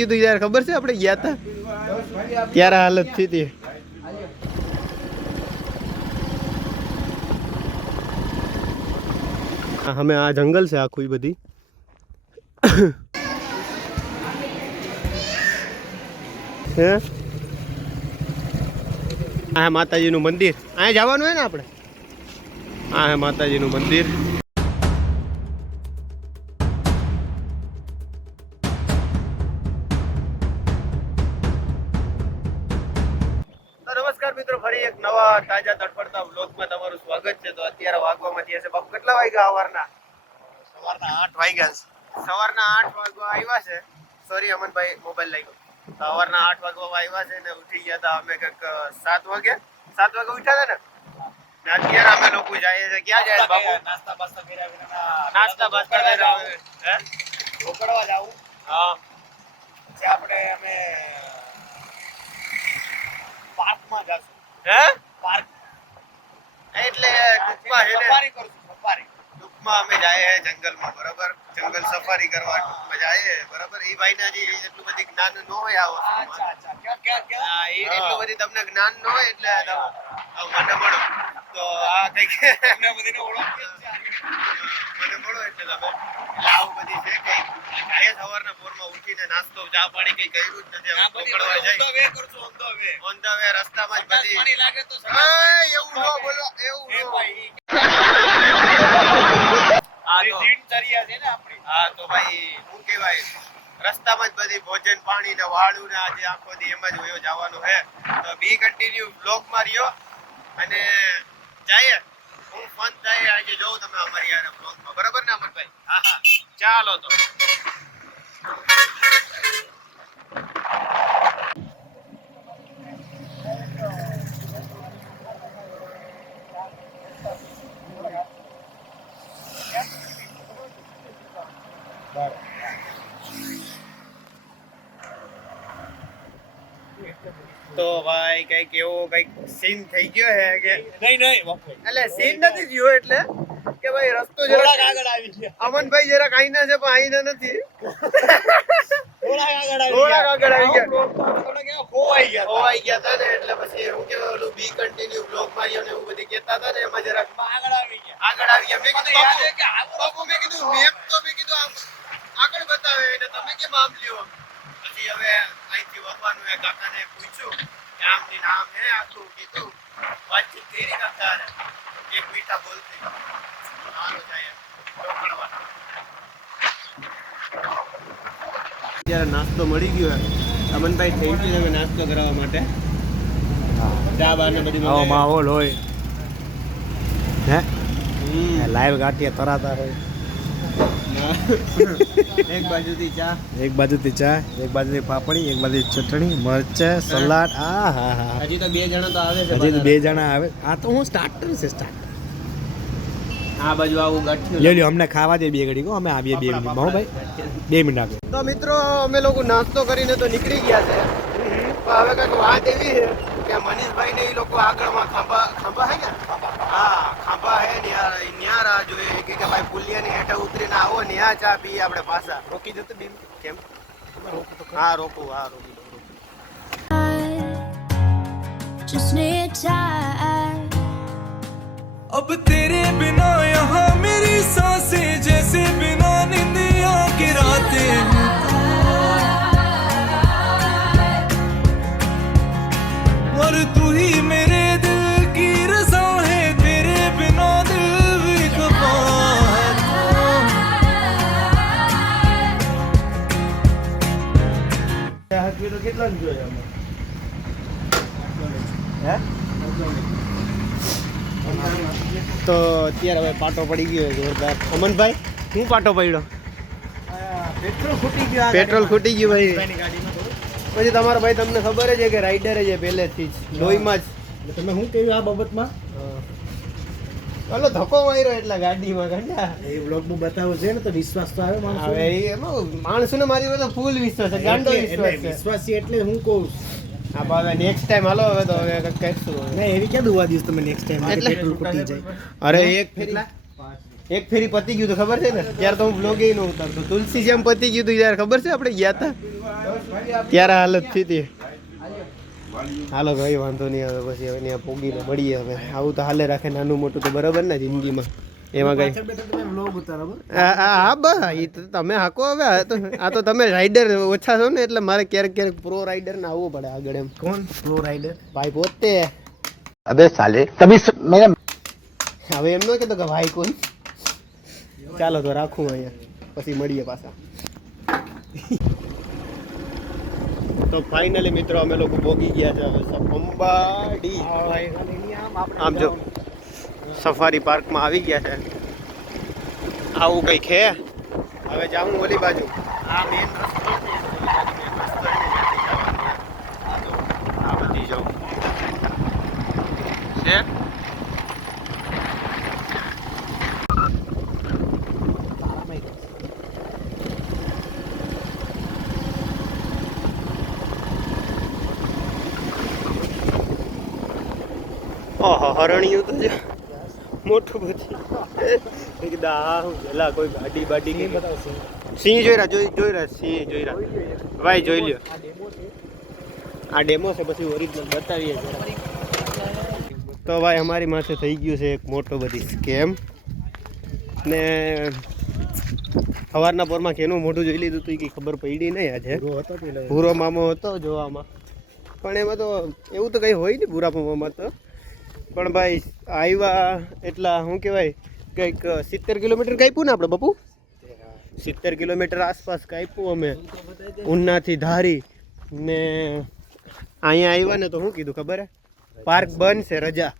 ગયું હતું યાર, ખબર છે આપણે ગયા હતા ત્યારે હાલત થઈ હતી. અમે આ જંગલ છે આખું બધી. હે આ માતાજીનું મંદિર, અહીંયા જવાનું હોય ને આપણે. આ હે માતાજીનું મંદિર. નમસ્કાર મિત્રો, ફરી એક નવા તાજા તડફડતા વ્લોગમાં તમારું સ્વાગત છે. તો અત્યારે વાગવામાં થયા છે બાપુ કેટલા વાગ્યા? સવારના 8 વાગ્યા. સવારના 8 વાગવા આવ્યા છે. સોરી અમનભાઈ, મોબાઈલ લાગ્યો. સવારના 8 વાગવા આવ્યા છે ને ઉઠી ગયા હતા અમે કંઈક 7 વાગે ઉઠ્યા હતા ને અત્યારે અમે લોકો જઈએ છીએ. ક્યાં જાય બાપુ? નાસ્તા બાસ્તા કર્યા. હે રોકડવા જાવું? હા, આપણે અમે પાર્કમાં જાશું. હે પાર્ક એટલે ટૂંકમાં સફારી કરશું. સફારી ટૂંકમાં અમે જાય જંગલમાં, બરાબર? જંગલ સફારી કરવા ટૂંકમાં જાય, બરાબર? એ ભાઈને હજી એટલું બધી જ્ઞાન ન હોય આ વસ્તુમાં. એટલું બધી તમને જ્ઞાન ન હોય એટલે મને મળો તો આ કઈક મને મળો એટલે તમે આવું બધી છે કઈ જાય. સવારના પોરમાં ઉઠીને નાસ્તો ચા પાણી કઈ કર્યું જ નથી. ઓન ધ વે રસ્તામાં જ બધી એવું ન બોલો, એવું દિનચર્યા છે ને આપણી. હા તો ભાઈ શું કહેવાય, રસ્તામાં જ બધી ભોજન પાણી ને વાળું ને આજે આખો દી એમ જ વયો જવાનું છે. તો બી કન્ટિન્યુ બ્લોગમાં રહ્યો અને જઈએ. હું ફન થાય આજે જોઉં તમે અમારી યાર બ્લોગમાં, બરાબર ને અમરભાઈ? હા હા, ચાલો તો. તો ભાઈ કઈક એવો કઈક સીન થઈ ગયો હે કે નહીં એટલે સીન નથી થયો એટલે કે ભાઈ રસ્તો જરા આગળ આવી ગયો. અમનભાઈ જરા આઈના છે પણ આઈના નથી. થોડા આગળ આવી ગયા, ખોવાઈ ગયા હતા ને એટલે પછી હું કે ઓલું બી કન્ટિન્યુ બ્લોગ માર્યો ને એવું બધું કહેતા હતા ને એમાં જરા આગળ આવી ગયા. મેં કીધું યાદ છે કે બાપુ, મેં કીધું મેપ તો મેં કીધું આમ આગળ બતાવે એટલે તમે કેમ આમ લ્યો? પછી હવે અહીંથી વખવાનું એ કાકાને પૂછ્યું કે આમની નામ હે આખું કીધું, વાતચીત કરી કરતા એક મીઠા બોલતી સારું જાય રોકડવાના. અત્યારે નાસ્તો મળી ગયો. અમનભાઈ થેન્ક યુ તમે નાસ્તો કરાવવા માટે. ચા બાર ને બધી આવો માહોલ હોય હે, લાઈવ ગાંઠિયા તરાતા હોય. એક બાજુથી ચા, એક બાજુથી પાપડી, એક બાજુ ચટણી, મરચાં, સલાડ. આ હા હા, હજી તો 2 જણા તો આવે છે. હજી તો 2 જણા આવે. આ તો હું સ્ટાર્ટર છે, સ્ટાર્ટર. આ બાજુ આવું ગાંઠિયું લ્યો અમને ખાવા દે 2 ઘડી. અમે આવીએ 2 મિનિટ માં. ભાઈ 2 મિનિટ આગળ. તો મિત્રો અમે લોકો નાસ્તો કરીને તો નીકળી ગયા છે. હવે કંઈક વાત એવી છે કે મનીષભાઈ ને એ લોકો આગળમાં ખાંભા હે ને, હા ખાંભા હે ન્યા રાહ જોઈએ કે ભાઈ પુલિયાની હેઠે ઉતરીને આવો ન્યા ચા પીએ આપણે પાછા. રોકી જતો બેન કેમ? હા રોકું, હા રોકી દો. Just need time. अब तेरे बिना यहाँ मेरी सांसें जैसे बिना निंदिया की रातें और तू ही मेरे दिल की रज़ा है, तेरे बिना दिल भी खफा है. કેટલા જોઈએ અમે? હે તો અત્યારે હવે પાટો પડી ગયો જોરદાર. અમનભાઈ શું પાટો પડ્યો? પેટ્રોલ ખૂટી ગયું ભાઈ. પછી તમારો ભાઈ તમને ખબર છે કે રાઈડર છે પહેલેથી જ લોહીમાં જ. તમે શું કહ્યું આ બાબતમાં? ચાલો ધક્કો માર્યો એટલે ગાડીમાં ગાંડા. એ બ્લોગમાં બતાવું છે ને તો વિશ્વાસ તો આવે માણસો. હવે એમાં માણસોને મારી પર ફૂલ વિશ્વાસ છે, ગાંડો વિશ્વાસ છે. વિશ્વાસી એટલે હું કહું હા હવે નેક્સ્ટ ટાઈમ હાલો. હવે તો હવે કઈશું. ના એવી ક્યાં દુવા દઈશ તમે નેક્સ્ટ ટાઈમ એટલે પેટ્રોલ ખૂટી જાય. અરે એક ફેરી એક ફેરી પતી ગયું તો ખબર છે ને, ત્યારે તો હું બ્લોગ ન ઉતારતો. તુલસી જેમ પતી ગયું હતું યાર, ખબર છે આપણે ગયા હતા ત્યારે હાલત થઈ હતી. હાલો ભાઈ વાંધો નહીં, હવે પછી હવે ત્યાં પોગીને મળીએ. હવે આવું તો હાલે રાખે નાનું મોટું તો બરાબર ને જિંદગીમાં. એમાં કઈ હા બસ એ તો તમે હાકો. હવે આ તો તમે રાઈડર ઓછા છો ને, એટલે મારે ક્યારેક ક્યારેક પ્રો રાઈડર ને આવવું પડે આગળ. એમ કોણ પ્રો રાઈડર? ભાઈ પોતે. અબે સાલે તभी મેં હવે એમ ન કહેતો કે ભાઈ કોણ. ચાલો તો રાખું અહીંયા, પછી મળીએ પાછા. તો ફાઇનલી મિત્રો અમે લોકો પોગી ગયા છે હવે અંબાડી. આમ જો સફારી પાર્કમાં આવી ગયા છે. આવું કંઈક છે. હવે જાઉં ઓલી બાજુ. આ મેન રસ્તો આ બધી જાઉં છે. ઓહો હરણિયું તો છે મોટું બધી. પેલા કોઈ ગાડી બાડી કે સિંહ જોઈ રહ્યા સિંહ જોઈ રહ્યા ભાઈ, જોઈ લ્યો. આ ડેમો છે, પછી ઓરિજિનલ બતાવીએ. તો ભાઈ અમારી માથે થઈ ગયું છે એક મોટો બધી સ્કેમ. ને સવારના પોરમાં કેનું મોઢું જોઈ લીધું હતું, કંઈ ખબર પડી નહીં. આજે ભૂરો મામો હતો જોવામાં, પણ એમાં તો એવું તો કંઈ હોય નહીં ભૂરા મામામાં તો. પણ ભાઈ આવ્યા એટલા શું કહેવાય, કંઈક 70 કિલોમીટર કાપ્યું ને આપણે બપુ. 70 કિલોમીટર આસપાસ કાપ્યું અમે ઉનાથી ધારી. ને અહીંયા આવ્યા ને તો શું કીધું ખબર હે, પાર્ક બંધ છે, રજા.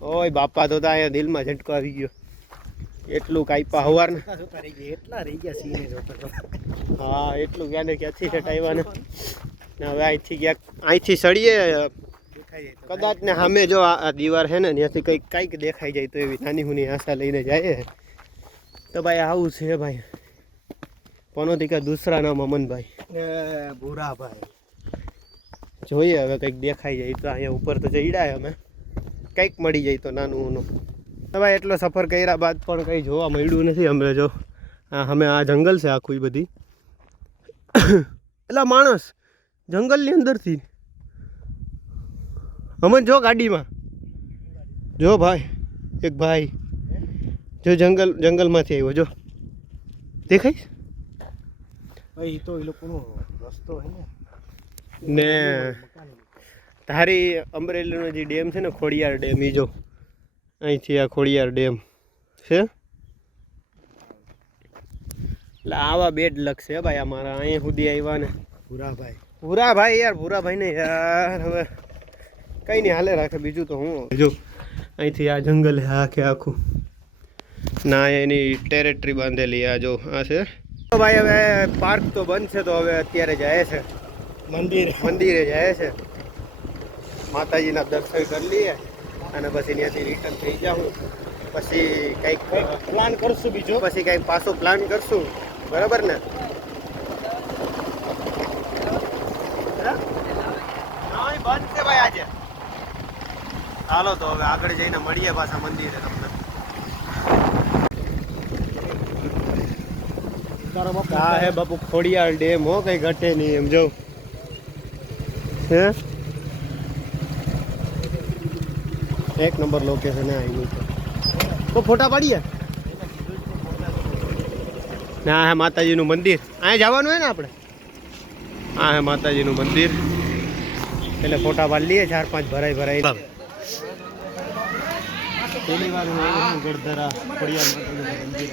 ઓય બાપા, તો અહીંયા દિલમાં ઝટકો આવી ગયો. એટલું કાપ્યા હવારના એટલા રહી ગયા સિંહ. હા એટલું ક્યાં ક્યાંથી હટાવ્યા ને. હવે અહીંથી સળીએ કદાચ ને સામે જો આ દીવાર છે ને ત્યાંથી કંઈક દેખાઈ જાય તો એવી નાની હુની આશા લઈને જાય. તો ભાઈ આવું છે ભાઈ. પનોતી કા દૂસરા નામ અમનભાઈ ભૂરાભાઈ. જોઈએ હવે કંઈક દેખાઈ જાય તો. અહીંયા ઉપર તો ચડ્યા અમે, કંઈક મળી જાય તો નાનું ઊનું. ભાઈ એટલો સફર કર્યા બાદ પણ કંઈ જોવા મળ્યું નથી અમને. જો અમે આ જંગલ છે આખું બધી, એટલે માણસ જંગલની અંદરથી અમે જો ગાડીમાં જો ભાઈ, એક ભાઈ જો જંગલમાંથી આવ્યો. જો દેખાય ભાઈ, તો એ લોકોનો રસ્તો ને ધારી અમરેલીનો જે ડેમ છે ને ખોડિયાર ડેમ, એ જો અહીંથી આ ખોડિયાર ડેમ છે. એટલે આવા બેડ લખશે ભાઈ અમારા અહીંયા સુધી આવ્યા ને. ભૂરાભાઈ યાર, ભૂરાભાઈ ને યાર હવે કંઈ નહીં હાલે રાખે. બીજું તો હું જો અહીંથી આ જંગલ છે આખે આખું ના, એની ટેરેટરી બાંધેલી. આ જો આ છે. તો ભાઈ હવે પાર્ક તો બંધ છે, તો હવે અત્યારે જાય છે મંદિરે જાય છે. માતાજીના દર્શન કરી લઈએ અને પછી ત્યાંથી રિટર્ન થઈ જાઉં. પછી કંઈક પ્લાન કરશું બીજો, પછી કંઈક પાછો પ્લાન કરશું. બરાબર ને? બંધ છે ભાઈ આજે. ચાલો તો હવે આગળ જઈને મળીએ પાછા મંદિરે તમને. હા હે બાપુ ખોડિયાર ડેમ હો, કઈ ઘટે નહીં એમ. જો હે એક નંબર લોકેશન હે અહીં તો ફોટા પાડીએ. ના હે માતાજીનું મંદિર, અહીંયા જવાનું હોય ને આપણે. હા હે માતાજીનું મંદિર, એટલે ફોટા પાડી લઈએ 4-5 ભરાઈ. પહેલી વાર ગઢધરા ખોડિયાર માતાજીનું મંદિર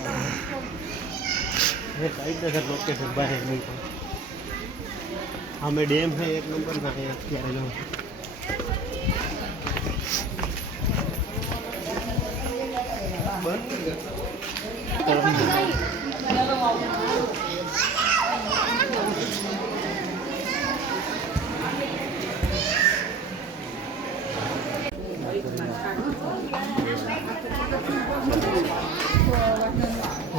લોકેશન બહાર નહીં. અમે ડેમ છે એક નંબર ના અત્યારે જો.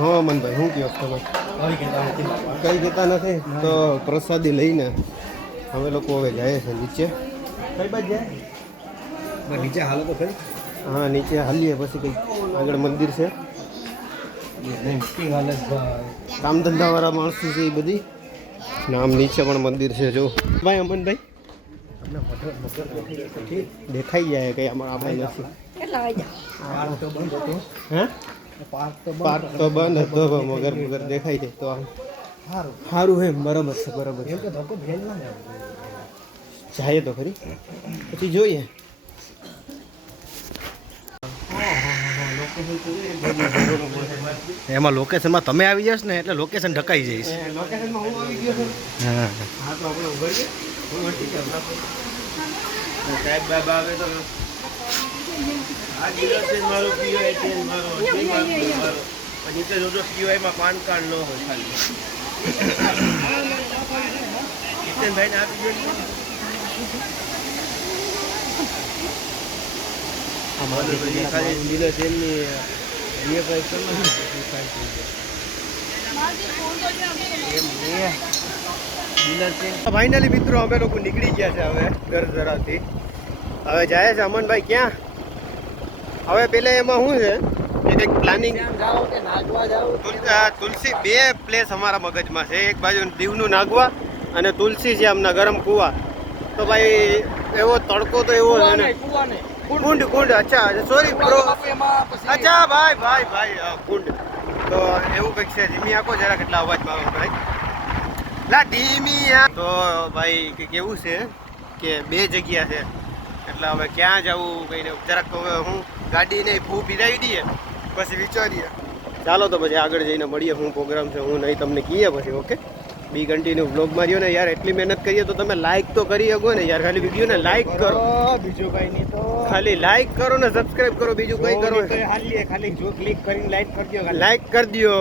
હા મનભાઈ શું કહો તમે? કંઈ કહેતા નથી તો પ્રસાદી લઈને અમે લોકો હવે જાય છે નીચે. કઈ બાજુ જાય નીચે હાલો તો ખરી. હા નીચે હાલીએ પછી કંઈક આગળ મંદિર છે. કામ ધંધાવાળા માણસો છે એ બધી. નામ નીચે પણ મંદિર છે જો ભાઈ અમનભાઈ દેખાઈ જાય કઈ આમાં આપણે નથી. હે પાર્ક તો બંધ હતો મગર મગર દેખાય છે તો સારું હે બરાબર છે બરાબર જાય તો ખરી પછી જોઈએ. એમાં લોકેશનમાં તમે આવી જશ ને એટલે લોકેશન ઢકાઈ જઈશ. લોકેશનમાં હું આવી ગયો છું. હા હા તો આપણે ઉભરીએ. સાહેબ બાબા આવે તો આ દિવસ મારો પીઓ એટલે મારો નીચે જોજો પીઓઆઈમાં પાન કાર્ડ ન હોય ખાલી. કિશનભાઈને આપી દો. ફાઇનલી મિત્રો અમે લોકો નીકળી ગયા છે હવે ઘર જરાથી. હવે જાય છે અમનભાઈ ક્યાં? હવે પેલા એમાં શું છે કે કંઈક પ્લાનિંગ તુલસી બે પ્લેસ અમારા મગજમાં છે. એક બાજુ દીવનું નાગવા અને તુલસી છે આમના ગરમ કુવા. તો ભાઈ એવો તડકો તો એવો છે ને કુંડ કુંડ અચ્છા સોરી બ્રો અચ્છા ભાઈ ભાઈ ભાઈ કુંડ તો એવું કંઈક છે. ધીમી આંખો જરા કેટલા અવાજમાં આવે ભાઈ લા ધીમી તો ભાઈ કંઈક એવું છે કે બે જગ્યા છે એટલે હવે ક્યાં જવું કઈને જરાક તો હવે હું ગાડી નહીં ફૂ પીરાવી દઈએ પછી વિચારીએ. ચાલો તો પછી આગળ જઈને મળીએ શું પ્રોગ્રામ છે હું નહીં તમને કહીએ પછી. ઓકે બી કન્ટિન્યુ બ્લોગ માર્યો ને યાર. એટલી મહેનત કરીએ તો તમે લાઈક તો કરી શકો ને યાર. ખાલી વિડીયો ને લાઈક કરો બીજું કઈ નહીં તો ખાલી લાઈક કરો ને સબસ્ક્રાઇબ કરો બીજું કઈ કરો ખાલી જો ક્લિક કરીને લાઈક કરી દો. લાઈક કરી દો